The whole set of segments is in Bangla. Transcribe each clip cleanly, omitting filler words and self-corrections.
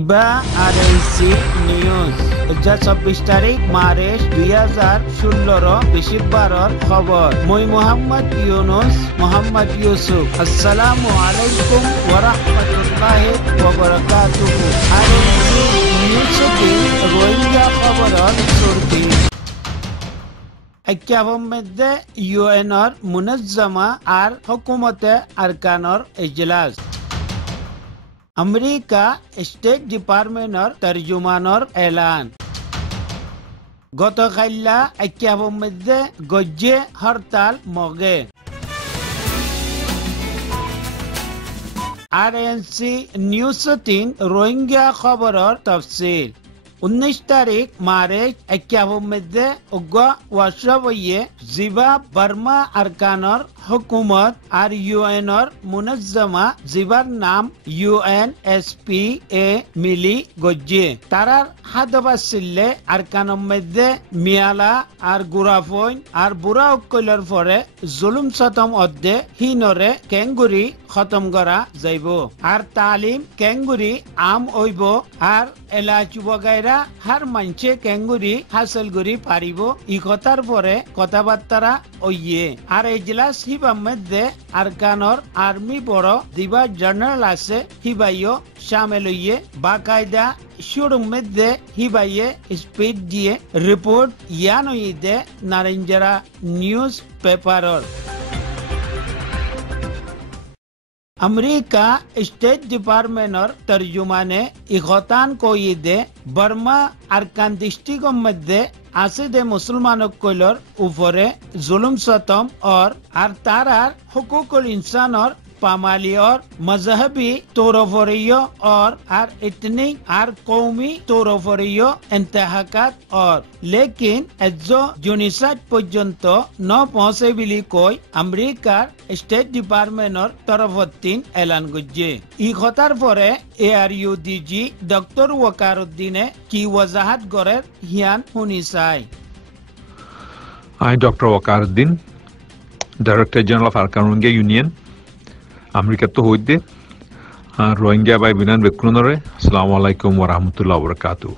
ইবা আরএনসি নিউজ যা ২৪ তারিখ মার্চ ২০১৬ বৃহস্পতিবাৰৰ খবৰ মই মোহাম্মদ ইউসুফ আসসালামু আলাইকুম ওয়া রাহমাতুল্লাহি ওয়া বারাকাতুহু আরএনসি নিউজ রোহিঙ্গা খবৰৰ চুটি মধ্যে ইউএনর মুনজ্জমা আর হুকুমতে আরকানর ইজলাস अमेरिका स्टेट डिपार्टमेंटर तर्जुमानर एलान गतकाल्ला मध्य गज्जे हड़ताल मगे आरएनसी न्यूज 3 रोहिंग्या खबरर तफसील 19 तारीख मार्च मध्य उग्र वाशरवये जिबा बर्मा अरकानर हुकूमत और यूएनर मुनज्जमा जिबार नाम UNSPA मिली गज्जे तारार हादबासिल्ले अरकानर मध्य मियाला और गुराफोइन और बुरा उक्कलर फरे जुलुम सतम अद्दे हिनरे केंगुरी खत्म करा जाइबो और तालीम केंगुरी आम ओइबो और एलाच वगैरह हर मंचे केंगुरी हासिल करी पारिबो इ कथार परे कथाबार्ता ओइये और इजलास हिबा मध्य अरकानर आर्मी बड़ो दिबा जनरल आसे हिबाइयो शामिल हुए बाकायदा शुरू मध्य हिबाइये स्पीड दिए रिपोर्ट यान दे नारेंजरा न्यूज पेपर अमेरिका स्टेट डिपार्टमेंटर तर्जुमाने इखतान को दे बर्मा अरकान डिस्ट्रिक्ट मध्य आसिदे मुसलमानों कोलर ऊपरे जुलुम सतम और तारार हुकूकुल इंसान और पामाली और मजहबी तौरफरियो और इतनी कौमी तौरफरियो इंतहाकात और लेकिन एजो जुनिसात पर्यंत न पहुंचे बिली कोई अमेरिकार स्टेट डिपार्टमेंटर तरफतीन ऐलान गज्जे इ खतार परे ARUDG डॉक्टर वकारुद्दीने की वजाहत करे हियान हुनिसाई I Dr. Wakaruddin, Director General of Arkan Rohingya Union America to hoide Rohingya by Binan Bekunore Assalamu alaikum wa rahmatullahi wa barakatuh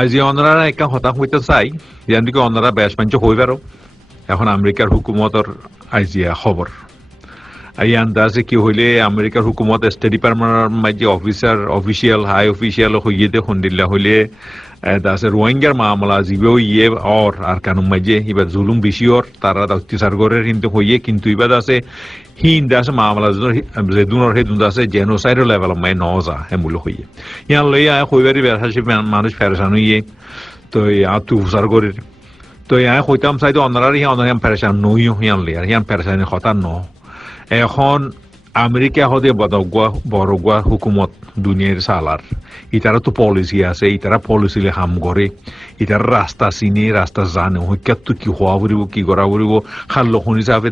আজি অনরা একটা হতা হইতে চাই ইয়ান্দিকে অনরা বেশপঞ্চ হইবারো এখন আমেরিকার হুকুমতর আইজিয়া খবর এই আন্দাজে কি হইলে আমেরিকার হুকুমত স্টেট ডিপার্টমেন্টের মাঝে অফিসিয়াল হাই অফিসিয়াল হইয়েতে খন্ডিল্লা হইলে দাসে রোহিঙ্গার মামলা জিবে ইয়ে আর কানুন মাঝে এবার জুলুম বেশি তারা অত্যাচার করে কিন্তু হইয়ে কিন্তু এবার আছে হিন দাসে মামলা যেদুনর হেদুন দাসে জেনোসাইডের লেভেল মাই নজা হেমুলো হইয়ে ইয়ান লইয়া হইবারি বেশি মানুষ ফেরেশান হইয়ে তো আতু উসার করে তো ইয়া হইতাম চাইতো অনরার ইয়া অনরাম ফেরেশান নইও ইয়ান লিয়া ইয়ান ফেরেশানের কথা ন এখন আমেরিকা হতে বড়গুয়া হুকুমত দুনিয়ার সালার ইতারা তো পলিসি আছে ইতারা পলিসিলে হাম করে ইতারা রাস্তা চিনি রাস্তা জানে হইকাত কি হওয়া কৰিব কি করা কৰিব খাল লখন হিসাবে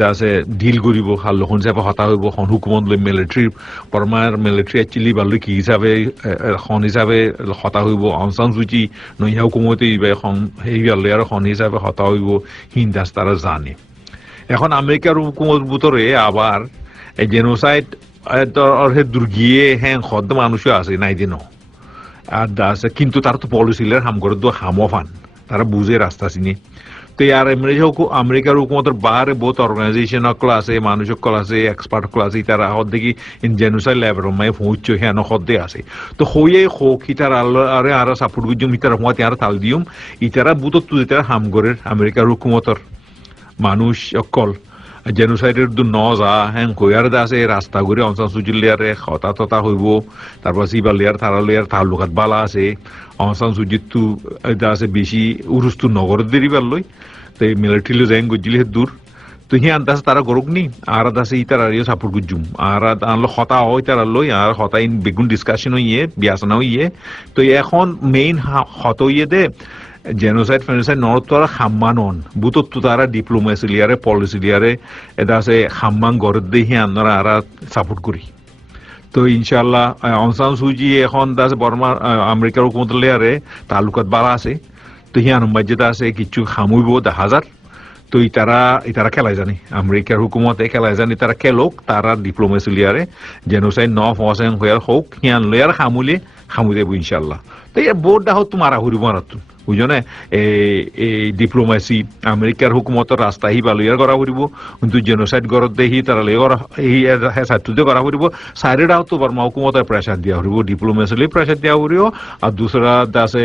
দাসে ডিল কৰিব খাল লখন হিসাবে হতা হইব হুকুমত লৈ মিলিটারি বর্মার মিলিটারি একচুয়ালি ভালো কি হিসাবে খন হিসাবে হতা হইব অনসান সুচি নইয়া হুকুমতে এই আর খন হিসাবে হতা হইব হিন দাস তারা জানে এখন আমেরিকার হুকুমত ভিতরে আবার এই জেনোসাইড দুর্গিয়ে হ্যাঁ খদ্দ মানুষও আছে নাই দিন আর আছে কিন্তু তার তো পলিসিলের হাম করে তো হামও ফান তারা বুঝে রাস্তা চিনি তো আর আমেরিকার হুকুমতের বাহারে বহুত অর্গানাইজেশন সকল আছে মানুষ সকল আছে এক্সপার্ট সকল আছে তারা হদ দেখি ইন জেনোসাইড লেভেল মাই পৌঁছ হ্যাঁ হদ্দে আছে তো হইয়ে হোক ইতার আরে আর সাপোর্ট বুঝুম ইতার হওয়াতে আর তাল দিউম ইতারা বুতত তুই তারা হাম করে আমেরিকার হুকুমতর মানুষ অকল জেনোসাইডের দু নজা হ্যাঁ কইয়ার আছে রাস্তা ঘুরে অনসান সুজিলিয়ারে হতা ততা হইব তারপর সিবা লেয়ার থারা লেয়ার তালুকাত বালা আছে অনসান সুজিতু আছে বেশি উরুস্তু নগর দেরিবার লই তো মিলিটারি যাই গজিলে দূর তো হি আন্দাজ তারা গরুক নি আর আছে ইতার আর সাপোর্ট গুজুম আর আনলো হতা হয় তারা লই আর হতা ইন বেগুন ডিসকাশন হইয়ে বিয়াসনা হইয়ে তো এখন মেইন হত হইয়ে দে জেনোসাইড ফেনোসাইড নরতরা খাম্মানন বুতত তারা ডিপ্লোমেসি লিয়ারে পলিসি লিয়ারে এটা আছে খাম্মান গড় দিয়ে আনরা আর সাপোর্ট করি তো ইনশাআল্লাহ অনসান সুজি এখন দাস বর্মা আমেরিকার হুকুমত লিয়ারে তালুকাত বাড়া আছে তো হিয়ান মাঝে আছে কিছু খামুইব 10,000 তো ইতারা খেলাই জানি আমেরিকার হুকুমতে খেলাই জানি তারা খেলোক তারা ডিপ্লোমেসি লিয়ারে জেনোসাইড ন ফসেন হয়ার হোক হিয়ান লয়ার খামু দেব ইনশাল্লাহ তো এই বোর্ডটা হোক তোমার হুরি মারাতুন বুঝনে এই ডিপ্লোমেসি আমেরিকার হুকুমতের রাস্তা হি বালুয়ার করা ফুরিব কিন্তু জেনোসাইড গরত দেহি তারা লই করা এই সাইটুতে করা ফুরিব সাইডেটাও তো বার্মা হুকুমতের প্রেসার দিয়া ফুরিব ডিপ্লোমেসি প্রেসার দিয়া ফুরিব আর দুসরা দাসে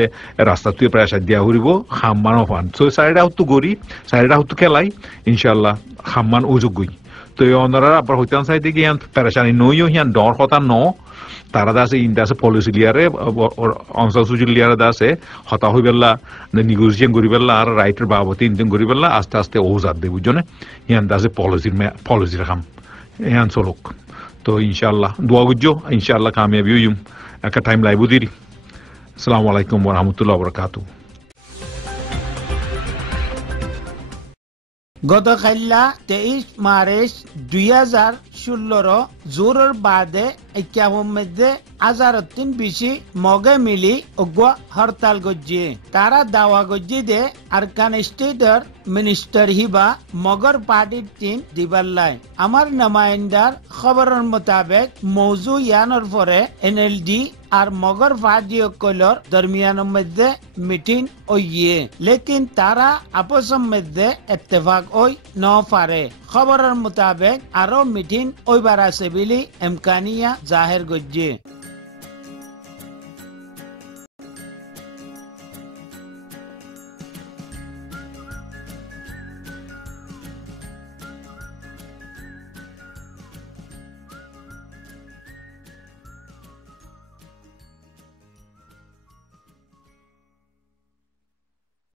রাস্তাতে প্রেসার দিয়া ফুরিব খাম্মান ফান সো সাইডেটাও তো গরি সাইডেটাও তো খেলাই ইনশাল্লাহ খাম্মান উযোগ্যই তো এই অনরা আবার হইতান সাইডে গিয়ান প্রেসানি নইও হিয়ান ডর কথা ন তারা দাসে ইন্দাসে পলিসি লিয়ারে অঞ্চল সুযোগ লিয়ারে দাসে হতা হই বেলা নিগোসিয়েশন করি বেলা আর রাইটের বাবতি ইনতেন করি বেলা আস্তে আস্তে ওজাদ দে বুঝনে ইয়ান দাসে পলিসির কাম ইয়ান চলক তো ইনশাআল্লাহ দোয়া গুজো ইনশাআল্লাহ কামিয়াবি হইম একটা টাইম লাইবু দিরি আসসালামু আলাইকুম ওয়া রাহমাতুল্লাহি ওয়া বারাকাতুহু গতকাল্লা 23 মার্চ 2016 জোরের বাদে একাবন মধ্যে 1000 বেশি মগে মিলি অগ্র হরতাল গজ্জে তারা দাওয়া গজ্জে দে আরকান স্টেটের মিনিস্টার হিবা মগর পার্টির টিম দিবাল্লাই আমার নামাইন্দার খবরের মোতাবেক মৌজু ইয়ানোর পরে এনএলডি আর মগর ফাদিও কলর দরমিয়ানের মধ্যে মিটিং ওইয়ে লেকিন তারা আপসের মধ্যে ইত্তেফাক ওই ন পারে খবরের মোতাবেক আরো মিটিং ওইবার আছে বলে এমকানিয়া জাহের গজ্জে